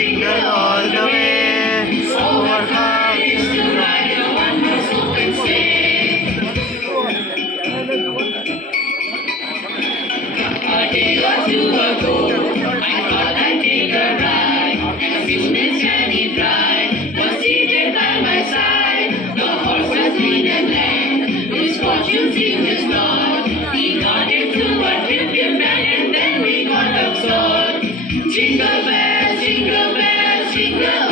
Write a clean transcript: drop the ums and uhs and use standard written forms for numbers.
jingle all the way. So our heart is to ride a one-horse open sleigh. A day or two ago, I thought I'd take a ride, and a business shiny bright was seated by my side. The horse was lean and lame, his fortune seemed his Lord. He got into a trip bang, and then we got absorbed. Jingle bells, jingle